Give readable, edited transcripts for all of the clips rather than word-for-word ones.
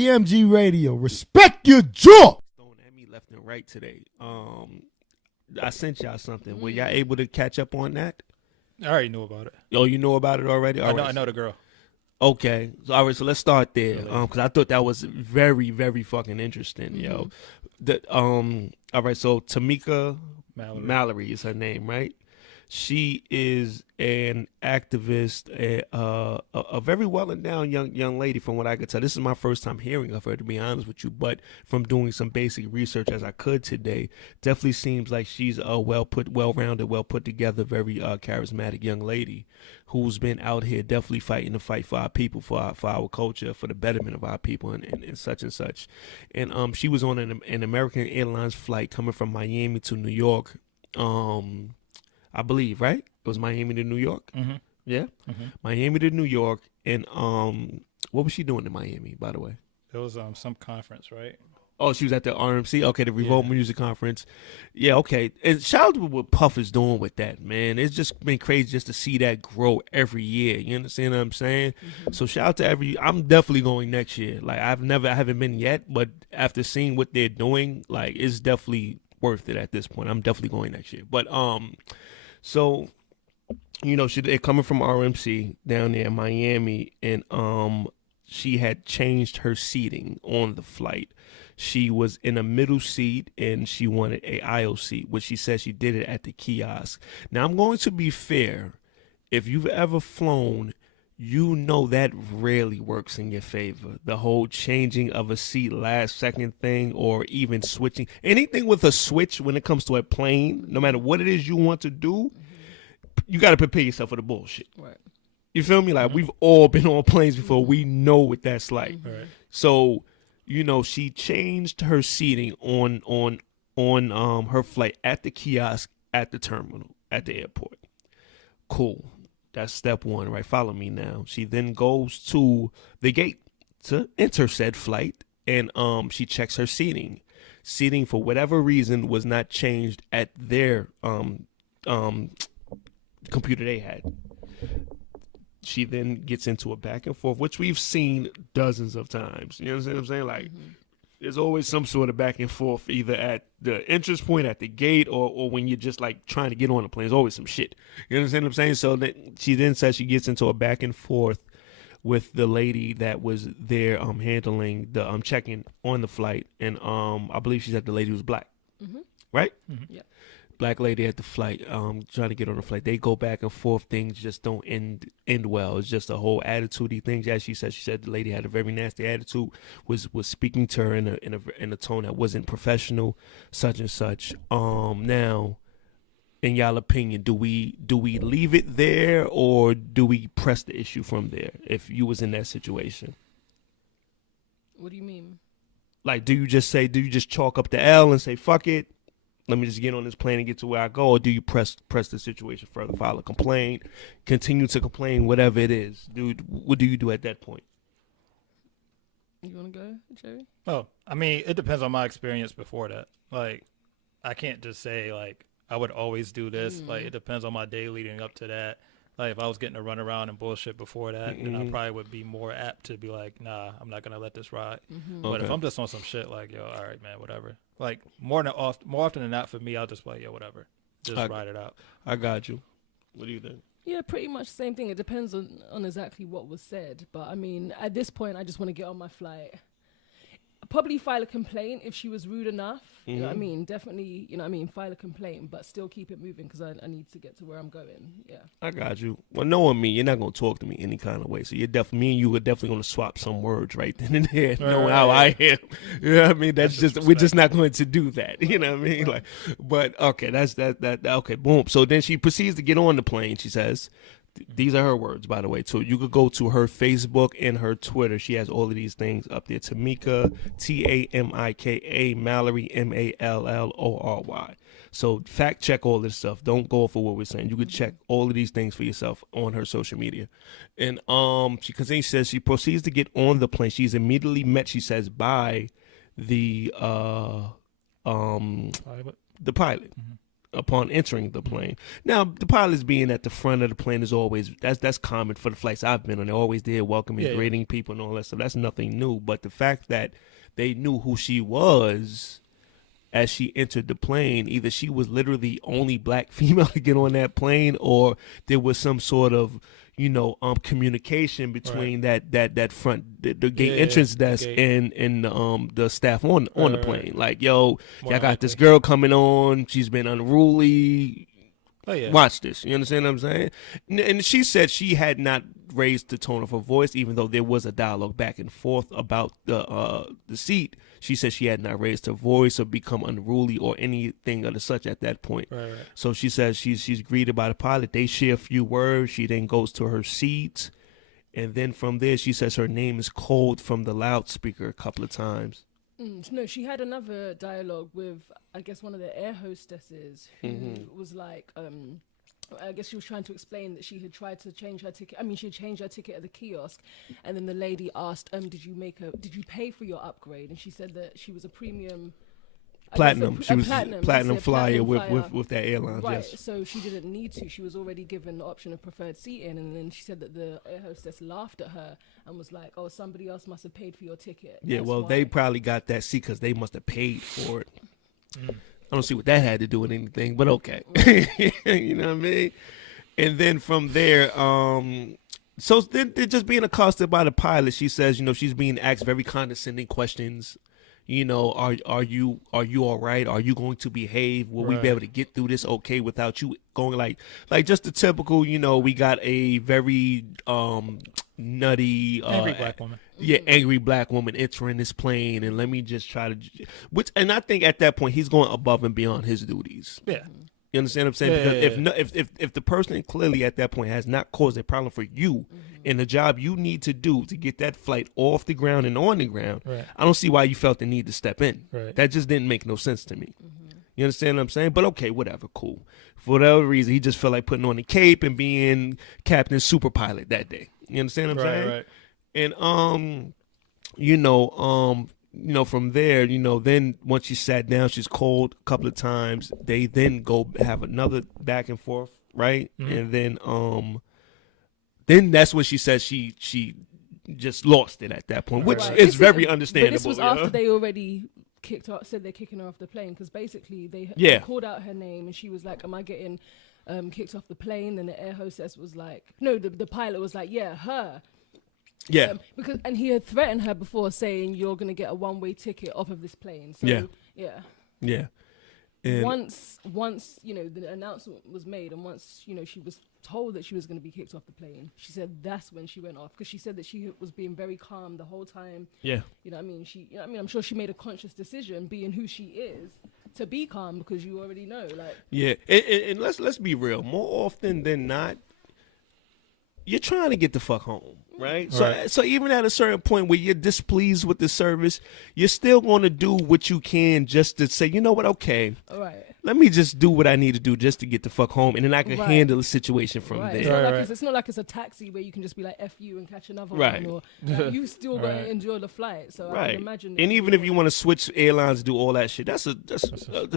PMG Radio. Respect your jaw. Throwing at me left and right today. I sent y'all something. Were y'all able to catch up on that? I already knew about it. Oh, you know about it already? I know the girl. Okay. So, all right, so let's start there. Because I thought that was very, very fucking interesting, yo. All right, so Tamika Mallory is her name, right? She is an activist, a very well-endowed young lady, from what I could tell. This is my first time hearing of her, to be honest with you, but from doing some basic research as I could today, definitely seems like she's a well-rounded, well-put-together, very charismatic young lady who's been out here definitely fighting the fight for our people, for our culture, for the betterment of our people, and such and such. And she was on an American Airlines flight coming from Miami to New York. I believe, right? It was Miami to New York. Mm-hmm. Yeah, Miami to New York. And what was she doing in Miami, by the way? It was some conference, right? Oh, she was at the RMC. Okay, the Revolt Music Conference. Yeah, okay. And shout out to what Puff is doing with that, man. It's just been crazy just to see that grow every year. You understand what I'm saying? So shout out to I'm definitely going next year. Like I haven't been yet, but after seeing what they're doing, like it's definitely worth it at this point. I'm definitely going next year. But so, you know, they're coming from RMC down there in Miami, and she had changed her seating on the flight. She was in a middle seat, and she wanted a aisle seat, which she said she did it at the kiosk. Now, I'm going to be fair. If you've ever flown, you know that rarely works in your favor. The whole changing of a seat last second thing, or even switching. Anything with a switch when it comes to a plane, no matter what it is you want to do, you got to prepare yourself for the bullshit. Right. You feel me? Like, we've all been on planes before. We know what that's like. Right. So, you know, she changed her seating on her flight at the kiosk at the terminal at the airport. Cool. That's step one, right? Follow me now. She then goes to the gate to enter said flight, and she checks her seating. Seating, for whatever reason, was not changed at their computer they had. She then gets into a back and forth, which we've seen dozens of times. You know what I'm saying? Like, there's always some sort of back and forth, either at the entrance point, at the gate, or when you're just like trying to get on the plane. There's always some shit. You understand what I'm saying? So she then says she gets into a back and forth with the lady that was there handling the checking on the flight, and I believe she said the lady was black, right? Yeah. Black lady at the flight, trying to get on the flight. They go back and forth. Things just don't end well. It's just a whole attitude-y thing. As she said the lady had a very nasty attitude. Was speaking to her in a tone that wasn't professional, such and such. Now, in y'all opinion, do we leave it there, or do we press the issue from there? If you was in that situation, What do you mean? like, do you just chalk up the L and say fuck it? Let me just get on this plane and get to where I go, or do you press the situation further, file a complaint, continue to complain, whatever it is? Dude, what do you do at that point? You want to go, Jerry? Oh, I mean, it depends on my experience before that. Like, I can't just say, like, I would always do this. Like, it depends on my day leading up to that. Like, if I was getting to run around and bullshit before that, then I probably would be more apt to be like, nah, I'm not going to let this ride. But if I'm just on some shit, like, yo, all right, man, whatever. Like, more often than not, for me, I'll just be like, yo, whatever. Just ride it out. I got you. What do you think? Yeah, pretty much the same thing. It depends on exactly what was said. But, I mean, at this point, I just want to get on my flight. Probably file a complaint if she was rude enough. You know what I mean? Definitely, you know what I mean? File a complaint, but still keep it moving because I need to get to where I'm going. Yeah. I got you. Well, knowing me, you're not going to talk to me any kind of way. So me and you are definitely going to swap some words right then and there, knowing how I am. You know what I mean? We're just not going to do that. You know what I mean? Like, but okay, that's that. Okay, boom. So then she proceeds to get on the plane. She says, these are her words, by the way. So you could go to her Facebook and her Twitter. She has all of these things up there. Tamika, Tamika, Mallory, Mallory. So fact check all this stuff. Don't go for what we're saying. You could check all of these things for yourself on her social media. And she continues, says she proceeds to get on the plane. She's immediately met, she says, by the pilot. upon entering the plane. Now, the pilots being at the front of the plane is always that's common for the flights I've been on. They're always there welcoming, greeting people and all that stuff. That's nothing new. But the fact that they knew who she was as she entered the plane, either she was literally the only black female to get on that plane, or there was some sort of communication between that front the gate entrance desk and the staff on the plane. Like, yo, y'all got this girl coming on. She's been unruly. Watch this. You understand what I'm saying? And she said she had not raised the tone of her voice, even though there was a dialogue back and forth about the seat. She said she had not raised her voice or become unruly or anything of the such at that point. Right. So she says she's greeted by the pilot. They share a few words. She then goes to her seat. And then from there, she says her name is called from the loudspeaker a couple of times. No, she had another dialogue with, I guess, one of the air hostesses who was like, I guess she was trying to explain that she had tried to change her ticket. I mean, she had changed her ticket at the kiosk, and then the lady asked, "Did you pay for your upgrade?" And she said that she was a premium. Platinum. She was platinum. platinum flyer flyer. with that airline. Right. Yes. So she didn't need to. She was already given the option of preferred seating, and then she said that the air hostess laughed at her and was like, "Oh, somebody else must have paid for your ticket." Yeah. That's Well, why. they probably got that seat because they must have paid for it. I don't see what that had to do with anything, but okay. You know what I mean? And then from there, so they're just being accosted by the pilot. She says, she's being asked very condescending questions. Are you all right? Are you going to behave? Will we be able to get through this okay without you going like just the typical, we got a very nutty angry black woman. Yeah, angry black woman entering this plane, and let me just try to and I think at that point he's going above and beyond his duties. Yeah. You understand what I'm saying? Because if the person clearly at that point has not caused a problem for you in the job you need to do to get that flight off the ground and on the ground, I don't see why you felt the need to step in. Right. That just didn't make no sense to me. You understand what I'm saying? But okay, whatever, cool. For whatever reason, he just felt like putting on the cape and being Captain Super Pilot that day. You understand what I'm saying? Right. And from there, then once she sat down, she's called a couple of times. They then go have another back and forth, right? And then that's when she says she just lost it at that point, which is very understandable. But this was after they already said they're kicking her off the plane, because basically they called out her name and she was like, "Am I getting kicked off the plane?" Then the air hostess was like, no, the pilot was like, "Yeah, her." Yeah. And he had threatened her before, saying, "You're going to get a one-way ticket off of this plane." So, yeah. And once the announcement was made, and once she was told that she was going to be kicked off the plane, she said that's when she went off, because she said that she was being very calm the whole time. Yeah. I'm sure she made a conscious decision, being who she is, to be calm, because you already know, like. Yeah, and let's be real. More often than not, you're trying to get the fuck home, right? So even at a certain point where you're displeased with the service, you're still going to do what you can just to say, you know what, okay, let me just do what I need to do just to get the fuck home, and then I can handle the situation from there. It's not like it's a taxi where you can just be like, F you and catch another right. one, or you still got to enjoy the flight. So I can imagine. And even if you want to switch airlines and do all that shit, that's a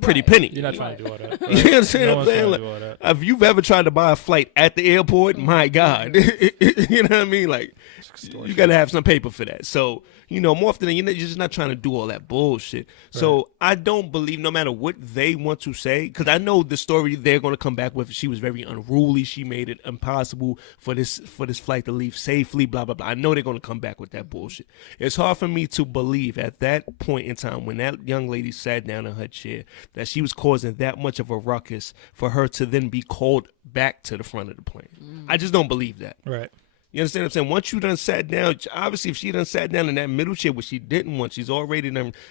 pretty penny. You're not trying to do all that. You understand what I'm saying? Like, if you've ever tried to buy a flight at the airport, my God, you know what I mean? Like, you got to have some paper for that. So, more often than you're just not trying to do all that bullshit. Right. So I don't believe, no matter what they want to say, because I know the story they're going to come back with, she was very unruly. She made it impossible for this flight to leave safely, blah, blah, blah. I know they're going to come back with that bullshit. It's hard for me to believe at that point in time, when that young lady sat down in her chair, that she was causing that much of a ruckus for her to then be called back to the front of the plane. I just don't believe that. Right. You understand what I'm saying? Once you done sat down, obviously if she done sat down in that middle chair, which she didn't want, she's already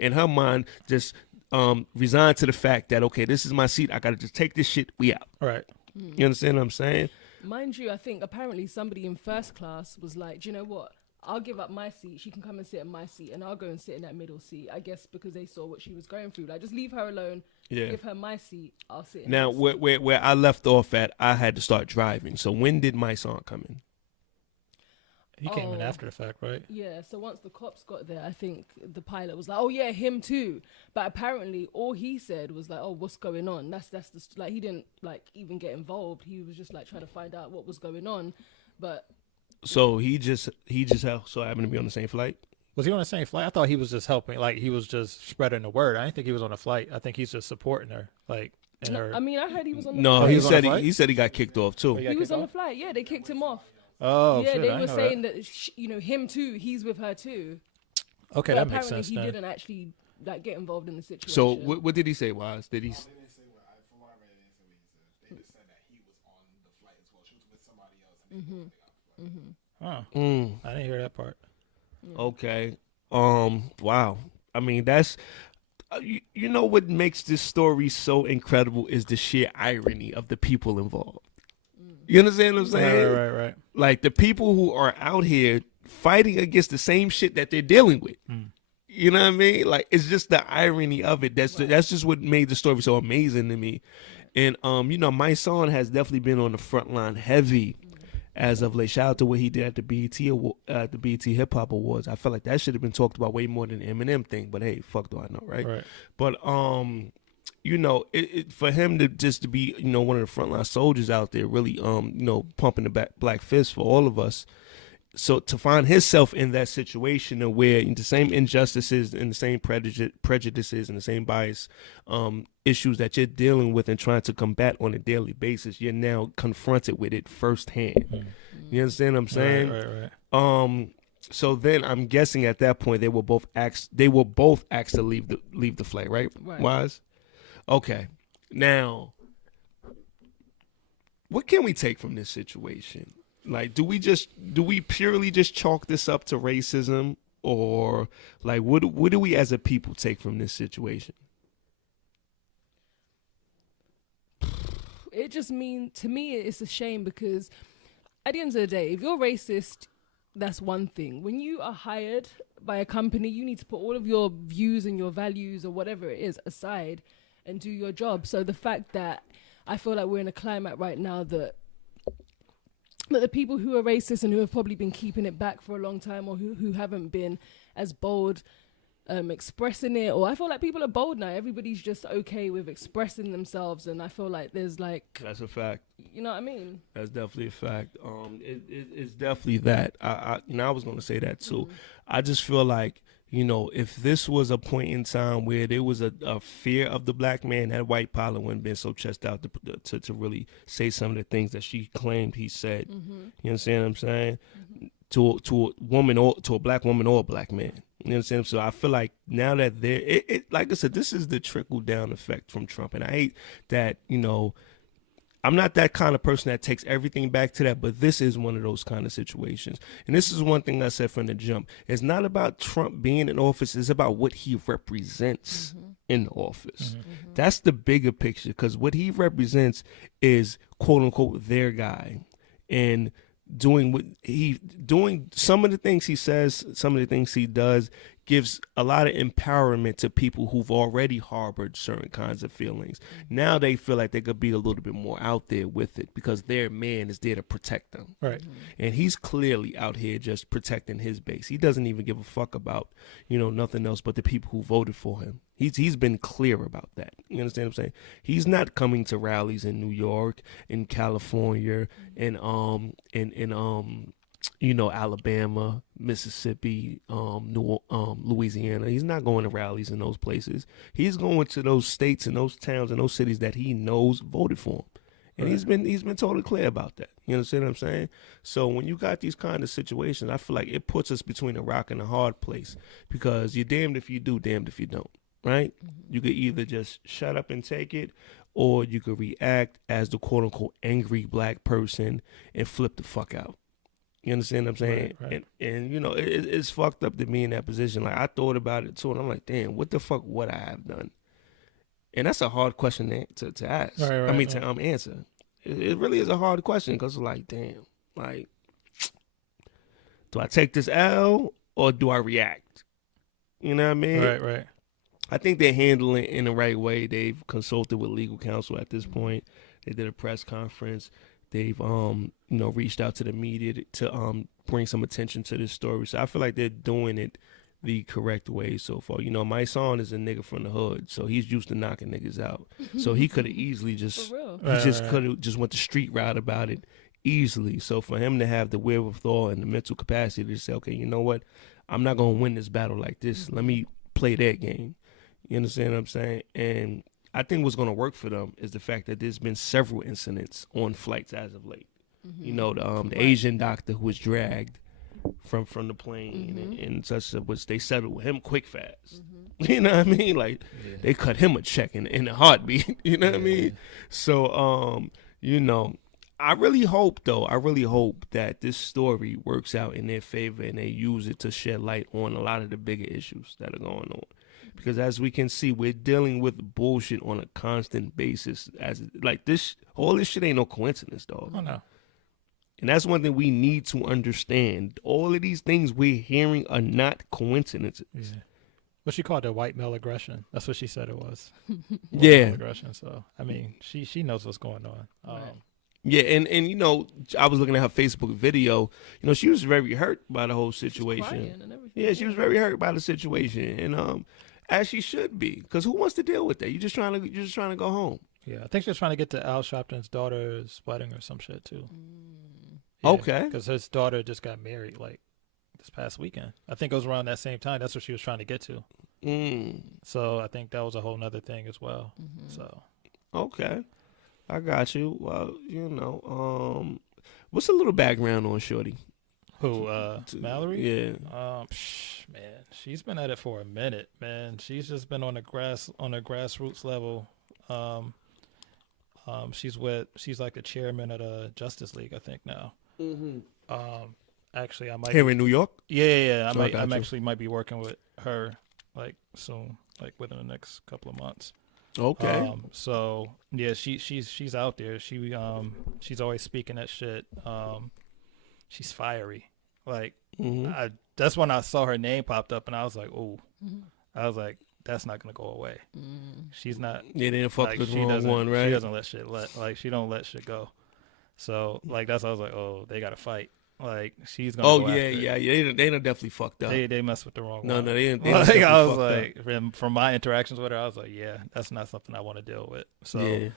in her mind just resigned to the fact that, okay, this is my seat. I got to just take this shit. We out. Right. You understand what I'm saying? Mind you, I think apparently somebody in first class was like, do you know what? I'll give up my seat. She can come and sit in my seat, and I'll go and sit in that middle seat. I guess because they saw what she was going through. Like, just leave her alone. Yeah. Give her my seat. I'll sit in now, where I left off at, I had to start driving. So when did Mysonne come in? He came in after the fact, right? Yeah, so once the cops got there, I think the pilot was like, "Oh yeah, him too." But apparently, all he said was like, "Oh, what's going on?" Like he didn't like even get involved. He was just like trying to find out what was going on. But So he just so happened to be on the same flight. Was he on the same flight? I thought he was just helping, like he was just spreading the word. I didn't think he was on a flight. I think he's just supporting her, like. I mean, I heard he was on the No, flight. he said he got kicked off too. He was on the flight. Yeah, they kicked him off. Oh, yeah, shit, they I were know saying that him too. He's with her too. Okay, But that makes sense. apparently, he Then. didn't actually like get involved in the situation. So what did he say? Wise? Did he? They didn't say what from what I read, they didn't say what he said. They just said that he was on the flight as well. She was with somebody else. And I didn't hear that part. Okay. Wow. I mean, that's you know what makes this story so incredible is the sheer irony of the people involved. You understand what I'm saying? Right. Like the people who are out here fighting against the same shit that they're dealing with. You know what I mean? Like it's just the irony of it. That's just what made the story so amazing to me. And you know, Mysonne has definitely been on the front line heavy as of late. Shout out to what he did at the BET Hip Hop Awards. I felt like that should have been talked about way more than the Eminem thing. But hey, fuck do I know, right? Right. But you know, for him to just to be, you know, one of the frontline soldiers out there, really, you know, pumping the black fist for all of us. So to find himself in that situation and where the same injustices and the same prejudices and the same bias issues that you're dealing with and trying to combat on a daily basis, you're now confronted with it firsthand. You understand what I'm saying? Right. So then I'm guessing at that point they were both asked to leave the flight, right? Wise? Okay. Now, what can we take from this situation? Like, do we purely just chalk this up to racism, or like what do we as a people take from this situation? It just to me, it's a shame because at the end of the day, if you're racist, that's one thing. When you are hired by a company, you need to put all of your views and your values or whatever it is aside and do your job. So the fact that I feel like we're in a climate right now that the people who are racist and who have probably been keeping it back for a long time, or who haven't been as bold expressing it, or I feel like people are bold now. Everybody's just okay with expressing themselves, and I feel like there's like, that's a fact. You know what I mean? That's definitely a fact. It's definitely that. I was going to say that too. I just feel like, you know, if this was a point in time where there was a fear of the black man, that white pilot wouldn't been so chest out to really say some of the things that she claimed he said. You understand what I'm saying? To a woman, or to a black woman or a black man. You understand? So I feel like now that like I said, this is the trickle down effect from Trump. And I hate that, you know, I'm not that kind of person that takes everything back to that, but this is one of those kind of situations. And this is one thing I said from the jump. It's not about Trump being in office. It's about what he represents in office. That's the bigger picture, because what he represents is, quote unquote, their guy. And doing some of the things he says, some of the things he does, gives a lot of empowerment to people who've already harbored certain kinds of feelings. Now they feel like they could be a little bit more out there with it because their man is there to protect them. Right. And he's clearly out here just protecting his base. He doesn't even give a fuck about, you know, nothing else but the people who voted for him. He's been clear about that. You understand what I'm saying? He's not coming to rallies in New York, in California, in you know, Alabama, Mississippi, Louisiana. He's not going to rallies in those places. He's going to those states and those towns and those cities that he knows voted for him. And he's been totally clear about that. You understand what I'm saying? So when you got these kind of situations, I feel like it puts us between a rock and a hard place, because you're damned if you do, damned if you don't, right? You could either just shut up and take it, or you could react as the quote-unquote angry black person and flip the fuck out. You understand what I'm saying? Right. And you know, it's fucked up to be in that position. Like, I thought about it too, and I'm like, damn, what the fuck would I have done? And that's a hard question to ask. To answer. It really is a hard question, because it's like, damn, like, do I take this L or do I react? You know what I mean? Right. I think they're handling it in the right way. They've consulted with legal counsel at this point. They did a press conference. They've, you know, reached out to the media to bring some attention to this story. So I feel like they're doing it the correct way so far. You know, Mysonne is a nigga from the hood, so he's used to knocking niggas out. So he could have easily just For real. could have just went the street route about it easily. So for him to have the wherewithal and the mental capacity to say, okay, you know what, I'm not gonna win this battle like this. Let me play that game. You understand what I'm saying? And I think what's gonna work for them is the fact that there's been several incidents on flights as of late. You know, the Asian doctor who was dragged from the plane and such, which they settled with him quick fast. You know what I mean? Like they cut him a check in a heartbeat. You know what I mean? So you know, I really hope that this story works out in their favor and they use it to shed light on a lot of the bigger issues that are going on. Because as we can see, we're dealing with bullshit on a constant basis. Like this, all this shit ain't no coincidence, dog. Oh no. And that's one thing we need to understand. All of these things we're hearing are not coincidences. Yeah. What she called it, white male aggression. That's what she said it was. Yeah. Male aggression. So I mean, she knows what's going on. Right. Yeah, and you know, I was looking at her Facebook video. You know, she was very hurt by the whole She's situation. crying and everything. Yeah, she was very hurt by the situation, and as she should be, because who wants to deal with that? You're just trying to go home. Yeah, I think she was trying to get to Al Sharpton's daughter's wedding or some shit too. Okay. Because his daughter just got married like this past weekend. I think it was around that same time. That's what she was trying to get to. So I think that was a whole nother thing as well. So Okay, I got you. Well, you know, what's a little background on Shorty? who, Mallory? Yeah. Man, she's been at it for a minute, man. She's just been on a grassroots level. She's like the chairman of the Justice League, I think now. Actually, I might Here in New York. Yeah. I got I'm you. actually might be working with her like soon, like within the next couple of months. Okay. So yeah, she's out there. She's always speaking that shit. She's fiery. Like that's when I saw her name popped up, and I was like, oh, I was like, that's not gonna go away. She's not. Yeah, they didn't fuck like, with she the wrong doesn't- one, right? She doesn't let shit she don't let shit go. So like that's why I was like, oh, they gotta fight. Like she's gonna. Oh go yeah, after it. yeah. They done definitely fucked up. They messed with the wrong No, one. they didn't. They Like, definitely I was fucked like, from my interactions with her, I was like, yeah, that's not something I want to deal with. So Yeah.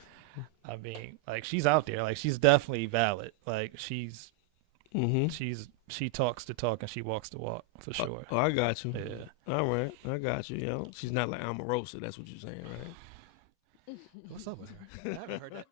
I mean, like she's out there, like she's definitely valid. Like she talks the talk and she walks the walk for sure. Oh, I got you. Yeah. All right, I got you. Yo, she's not like Omarosa. That's what you're saying, right? What's up with her? I haven't heard that.